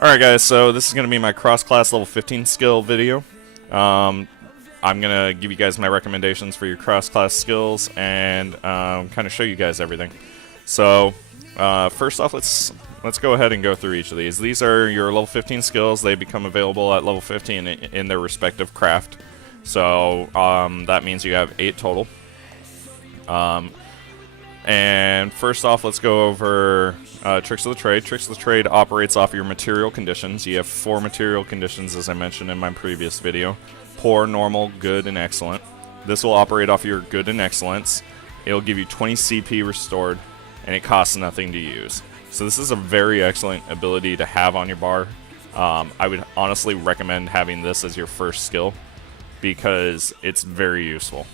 Alright guys, so this is going to be my cross-class level 15 skill video. I'm going to give you guys my recommendations for your cross-class skills and kind of show you guys everything. So, first off, let's go ahead and go through each of these. These are your level 15 skills. They become available at level 15 in their respective craft. So, that means you have 8 total. And first off, let's go over Tricks of the Trade. Tricks of the Trade operates off your material conditions. You have 4 material conditions, as I mentioned in my previous video. Poor, normal, good, and excellent. This will operate off your good and excellence. It'll give you 20 CP restored, and it costs nothing to use. So this is a very excellent ability to have on your bar. I would honestly recommend having this as your first skill, because it's very useful.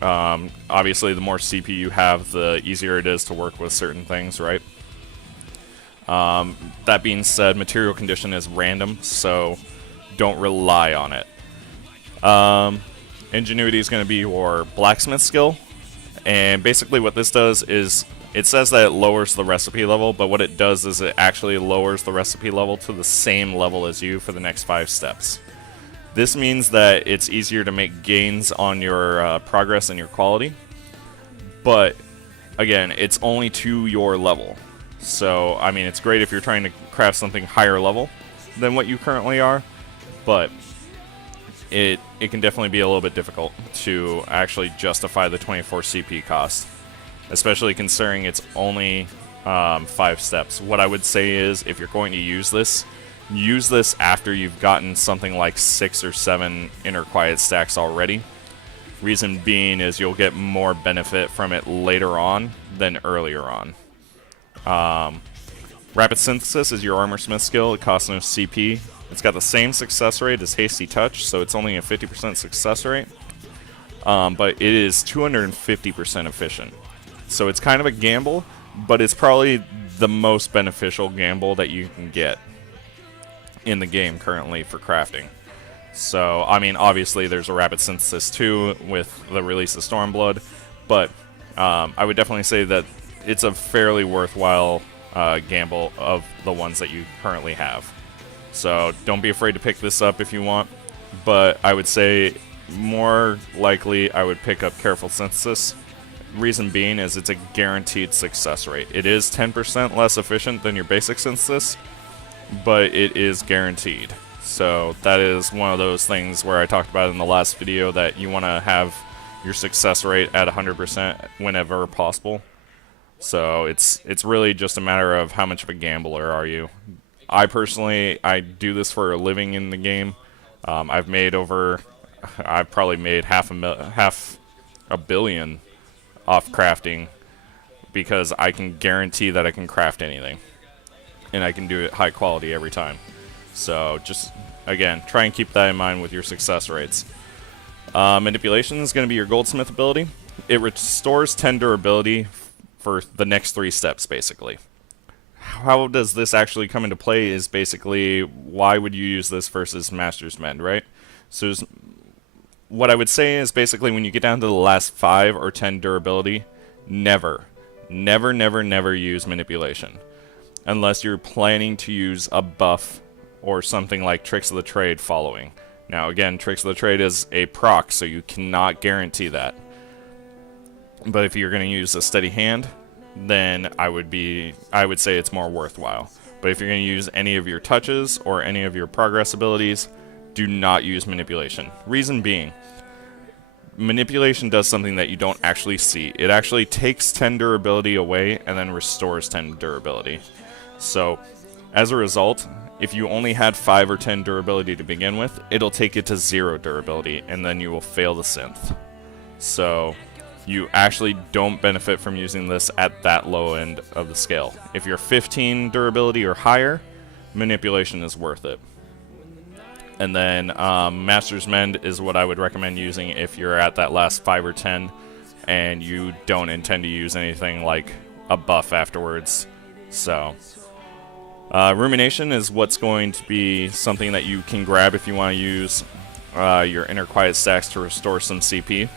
Obviously, the more CP you have, the easier it is to work with certain things, right? That being said, material condition is random, so don't rely on it. Ingenuity is going to be your blacksmith skill, and basically what this does is, it says that it lowers the recipe level, but what it does is it actually lowers the recipe level to the same level as you for the next 5 steps. This means that it's easier to make gains on your progress and your quality, but again, it's only to your level. So, I mean, it's great if you're trying to craft something higher level than what you currently are, but it can definitely be a little bit difficult to actually justify the 24 CP cost, especially considering it's only 5 steps. What I would say is, if you're going to use this after you've gotten something like 6 or 7 inner quiet stacks already. Reason being is you'll get more benefit from it later on than earlier on. Rapid Synthesis is your armor smith skill. It costs no CP. It's got the same success rate as Hasty Touch, so it's only a 50% success rate. But it is 250% efficient. So it's kind of a gamble, but it's probably the most beneficial gamble that you can get in the game currently for crafting. So, I mean, obviously there's a Rapid Synthesis too with the release of Stormblood, but I would definitely say that it's a fairly worthwhile gamble of the ones that you currently have. So don't be afraid to pick this up if you want, but I would say more likely I would pick up Careful Synthesis. Reason being is it's a guaranteed success rate. It is 10% less efficient than your basic synthesis, but it is guaranteed. So that is one of those things where I talked about in the last video that you want to have your success rate at 100% whenever possible. So it's really just a matter of how much of a gambler are you. I personally, I do this for a living in the game. I've probably made half a billion off crafting, because I can guarantee that I can craft anything, and I can do it high quality every time. So just, again, try and keep that in mind with your success rates. Manipulation is going to be your goldsmith ability. It restores 10 durability for the next 3 steps, basically. How does this actually come into play is basically, why would you use this versus Master's Mend, right? So what I would say is basically when you get down to the last 5 or 10 durability, never use manipulation. Unless you're planning to use a buff or something like Tricks of the Trade following. Now again, Tricks of the Trade is a proc, so you cannot guarantee that. But if you're going to use a steady hand, then I would say it's more worthwhile. But if you're going to use any of your touches or any of your progress abilities, do not use manipulation. Reason being, manipulation does something that you don't actually see. It actually takes 10 durability away and then restores 10 durability. So, as a result, if you only had 5 or 10 durability to begin with, it'll take it to 0 durability, and then you will fail the synth. So, you actually don't benefit from using this at that low end of the scale. If you're 15 durability or higher, manipulation is worth it. And then Master's Mend is what I would recommend using if you're at that last 5 or 10 and you don't intend to use anything like a buff afterwards. So, Rumination is what's going to be something that you can grab if you want to use your inner quiet stacks to restore some CP.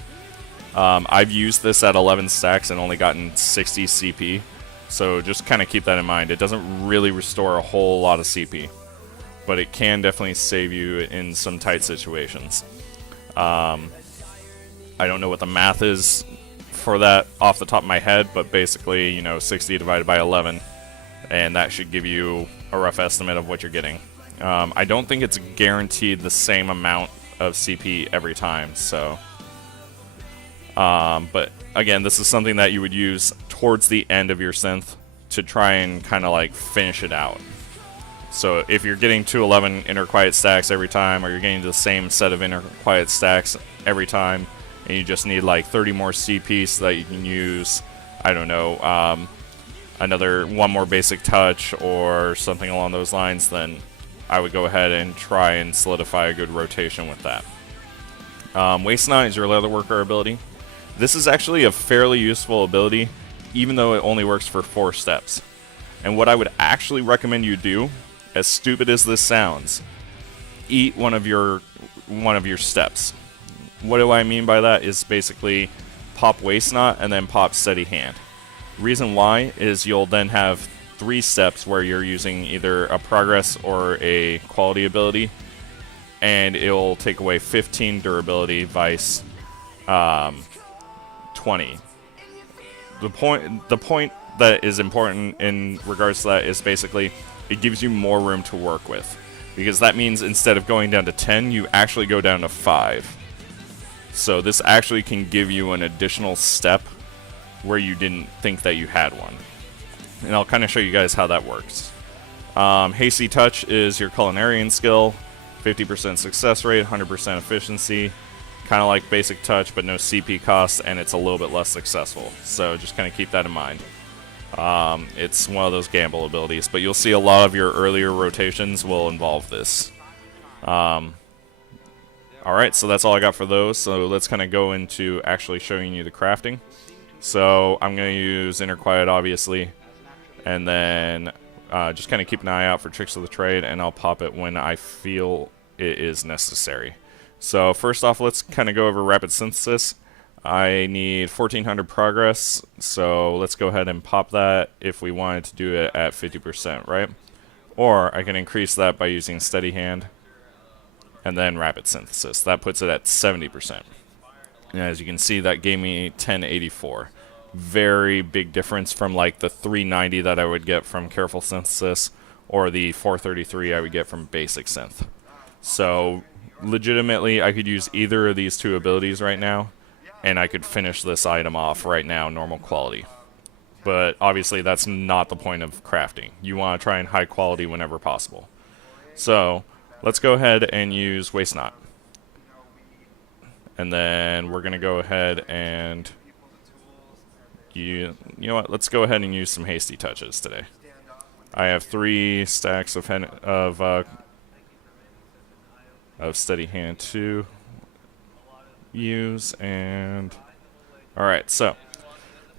I've used this at 11 stacks and only gotten 60 CP, so just kind of keep that in mind. It doesn't really restore a whole lot of CP. but it can definitely save you in some tight situations. I don't know what the math is for that off the top of my head, but basically, you know, 60 divided by 11, and that should give you a rough estimate of what you're getting. I don't think it's guaranteed the same amount of CP every time, so... but again, this is something that you would use towards the end of your synth to try and kind of like finish it out. So if you're getting 211 inner quiet stacks every time, or you're getting the same set of inner quiet stacks every time, and you just need like 30 more CP so that you can use, I don't know, one more basic touch or something along those lines, then I would go ahead and try and solidify a good rotation with that. Waste Not is your Leatherworker ability. This is actually a fairly useful ability, even though it only works for 4 steps. And what I would actually recommend you do, as stupid as this sounds, eat one of your steps. What do I mean by that is basically pop Waste Not and then pop Steady Hand. Reason why is you'll then have 3 steps where you're using either a progress or a quality ability, and it'll take away 15 durability, vice 20. The point that is important in regards to that is basically it gives you more room to work with, because that means instead of going down to 10, you actually go down to 5. So this actually can give you an additional step where you didn't think that you had one. And I'll kind of show you guys how that works. Hasty Touch is your Culinarian skill, 50% success rate, 100% efficiency, kind of like Basic Touch, but no CP cost, and it's a little bit less successful. So just kind of keep that in mind. It's one of those gamble abilities, but you'll see a lot of your earlier rotations will involve this. Alright, so that's all I got for those, so let's kind of go into actually showing you the crafting. So I'm going to use Inner Quiet, obviously, and then just kind of keep an eye out for Tricks of the Trade, and I'll pop it when I feel it is necessary. So first off, let's kind of go over Rapid Synthesis. I need 1400 progress, so let's go ahead and pop that if we wanted to do it at 50%, right? Or I can increase that by using Steady Hand and then Rapid Synthesis. That puts it at 70%. And as you can see, that gave me 1084. Very big difference from like the 390 that I would get from Careful Synthesis or the 433 I would get from Basic Synth. So legitimately, I could use either of these 2 abilities right now, and I could finish this item off right now, normal quality. But obviously, that's not the point of crafting. You want to try and high quality whenever possible. So let's go ahead and use Waste Not. And then we're going to go ahead and... You know what? Let's go ahead and use some Hasty Touches today. I have 3 stacks of Steady Hand to use, and alright, so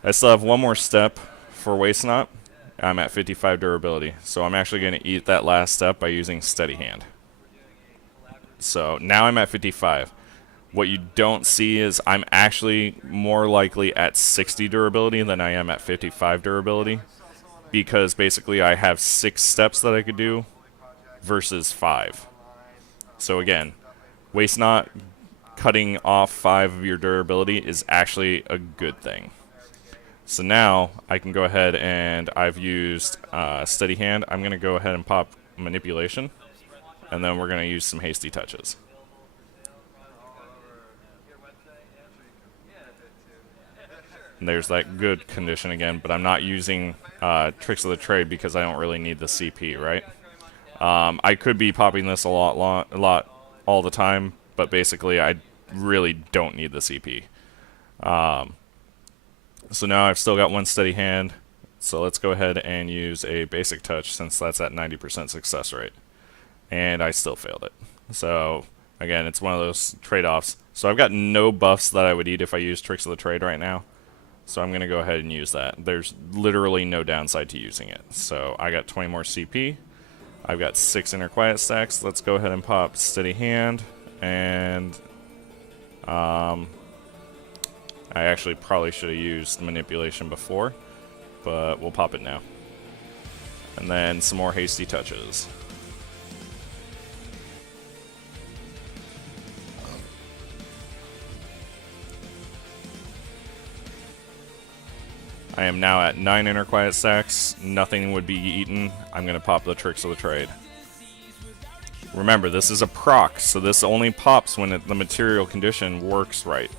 I still have one more step for Waste Not. I'm at 55 durability, so I'm actually going to eat that last step by using Steady Hand. So now I'm at 55. What you don't see is I'm actually more likely at 60 durability than I am at 55 durability, because basically I have 6 steps that I could do versus 5. So again, Waste Not cutting off 5 of your durability is actually a good thing. So now I can go ahead, and I've used Steady Hand. I'm going to go ahead and pop Manipulation, and then we're going to use some Hasty Touches. And there's that good condition again, but I'm not using Tricks of the Trade because I don't really need the CP, right? I could be popping this a lot all the time, but basically I really don't need the CP. So now I've still got 1 Steady Hand, so let's go ahead and use a Basic Touch since that's at 90% success rate. And I still failed it. So again, it's one of those trade-offs. So I've got no buffs that I would eat if I use Tricks of the Trade right now. So I'm going to go ahead and use that. There's literally no downside to using it. So I got 20 more CP. I've got 6 Inner Quiet stacks. Let's go ahead and pop Steady Hand. And I actually probably should have used Manipulation before, but we'll pop it now. And then some more Hasty Touches. I am now at 9 inner quiet stacks. Nothing would be eaten. I'm going to pop the Tricks of the Trade. Remember, this is a proc, so this only pops when the material condition works right.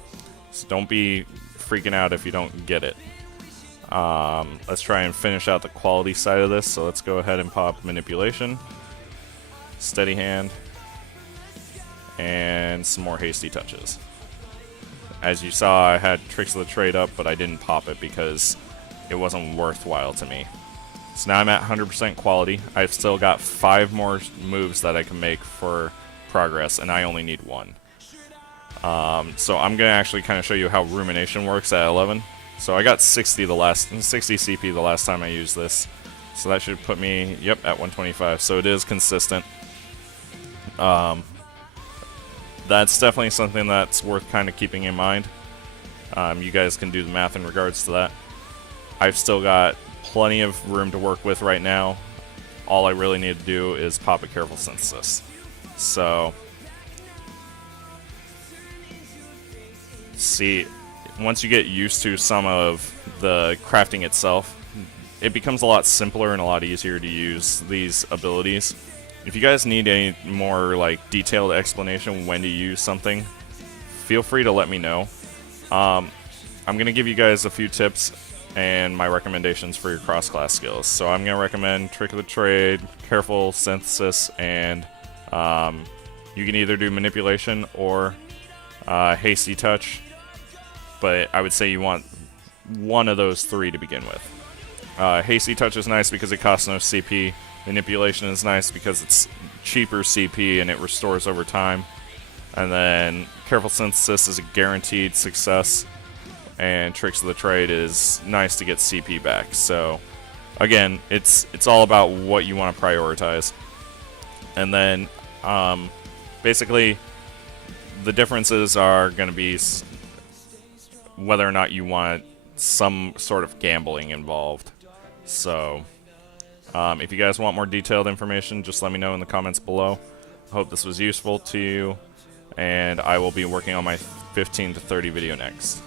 So don't be freaking out if you don't get it. Let's try and finish out the quality side of this. So let's go ahead and pop Manipulation, Steady Hand, and some more Hasty Touches. As you saw, I had Tricks of the Trade up, but I didn't pop it because it wasn't worthwhile to me. So now I'm at 100% quality. I've still got 5 more moves that I can make for progress, and I only need 1. So I'm going to actually kind of show you how Rumination works at 11. So I got 60 CP the last time I used this. So that should put me, yep, at 125. So it is consistent. That's definitely something that's worth kind of keeping in mind. You guys can do the math in regards to that. I've still got plenty of room to work with right now. All I really need to do is pop a Careful Synthesis. So, see, once you get used to some of the crafting itself, it becomes a lot simpler and a lot easier to use these abilities. If you guys need any more like detailed explanation when to use something, feel free to let me know. I'm going to give you guys a few tips and my recommendations for your cross-class skills. So I'm going to recommend Trick of the Trade, Careful Synthesis, and you can either do Manipulation or Hasty Touch, but I would say you want one of those 3 to begin with. Hasty Touch is nice because it costs no CP. Manipulation is nice because it's cheaper CP and it restores over time. And then Careful Synthesis is a guaranteed success, and Tricks of the Trade is nice to get CP back. So again, it's all about what you want to prioritize. And then basically the differences are going to be whether or not you want some sort of gambling involved. So if you guys want more detailed information, just let me know in the comments below. I hope this was useful to you, and I will be working on my 15 to 30 video next.